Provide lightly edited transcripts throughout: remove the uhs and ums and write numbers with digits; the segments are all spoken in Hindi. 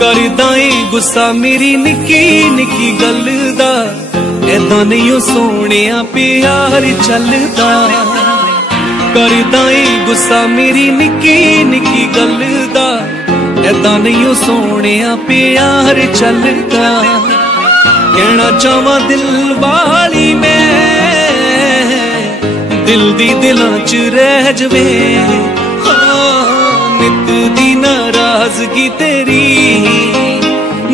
करदा ए गुस्सा मेरी निकी निकी गल दा, ऐदा नहीं सोहणिया प्यार चलदा। करदा ए गुस्सा मेरी निकी निकी गल दा, ऐदा नहीं सोहणिया प्यार चलदा। कहना चाहवां दिल वाली मैं, दिल दी दिलां च रह जवे। नित दी नाराजगी तेरी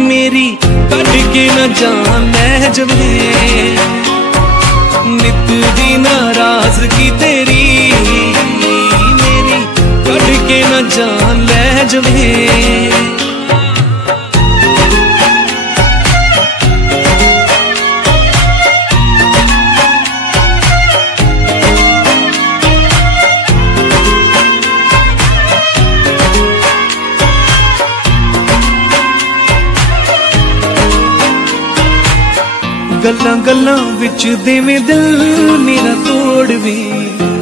मेरी कट के न जान ले जवे। नित दी नाराजगी तेरी मेरी कट के न जान ले जवे। गल्लां गल्लां विच देवें दिल मेरा तोड़वे,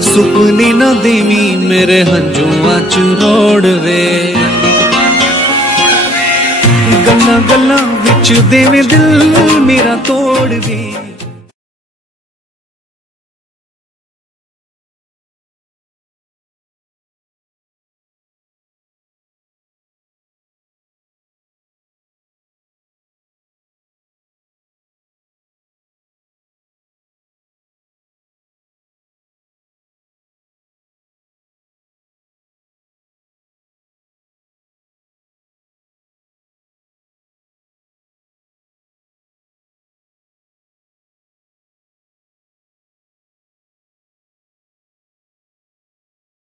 सुपने ना देवी मेरे हंजुआं च रोड़वे। गल्लां गल्लां विच देवें दिल मेरा तोड़वे।